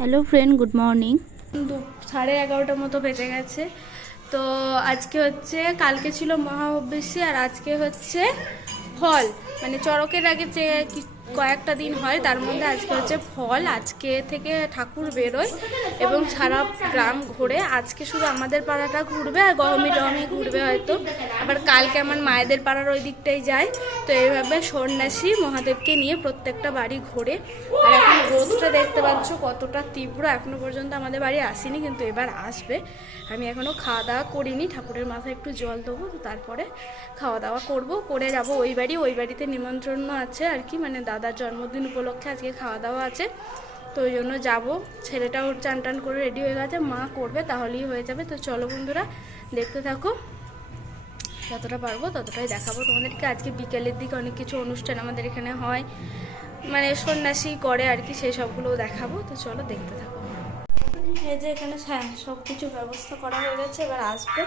Hello friend, good morning. 11:30 মতো বেজে গেছে। তো আজকে হচ্ছে, কালকে ছিল মহাবেশী আর আজকে হচ্ছে ফল, মানে চড়কের আগে যে কয়েকটা দিন হয় তার মধ্যে আজকে হচ্ছে ফল। আজকে থেকে ঠাকুর বেরোয় এবং সারা গ্রাম ঘুরে। আজকে শুধু আমাদের পাড়াটা ঘুরবে আর গহমি টহমি ঘুরবে হয়তো, আবার কালকে আমার মায়েদের পাড়ার ওই দিকটাই যায়। তো এইভাবে সন্ন্যাসী মহাদেবকে নিয়ে প্রত্যেকটা বাড়ি ঘোরে। আর এখন রোদটা দেখতে পাচ্ছ কতটা তীব্র, এখনো পর্যন্ত আমাদের বাড়ি আসেনি, কিন্তু এবার আসবে। আমি এখনও খাওয়া দাওয়া করিনি, ঠাকুরের মাথায় একটু জল দেবো, তো তারপরে খাওয়া দাওয়া করব, করে যাব ওই বাড়ি। ওই বাড়িতে নিমন্ত্রণ আছে আর কি, মানে দাদার জন্মদিন উপলক্ষে আজকে খাওয়া দাওয়া আছে, তো ওই জন্য যাবো। ছেলেটাও চান টান করে রেডি হয়ে গেছে, মা করবে তাহলেই হয়ে যাবে। তো চলো বন্ধুরা, দেখতে থাকো, যতটা পারবো ততটাই দেখাবো তোমাদেরকে। আজকে বিকেলের দিকে অনেক কিছু অনুষ্ঠান আমাদের এখানে হয়, মানে সন্ন্যাসী করে আর কি, সেই সবগুলোও দেখাবো। তো চলো দেখতে থাকো। এই যে এখানে সব কিছু ব্যবস্থা করা হয়ে গেছে, এবার আসবে।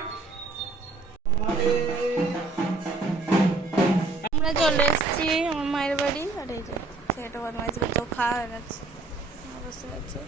আমরা চলে এসেছি আমার মায়ের বাড়ি। আর এই যে ছেলেটা বদমাইশ করছে, খাওয়া হয়ে গেছে, বসে আছে।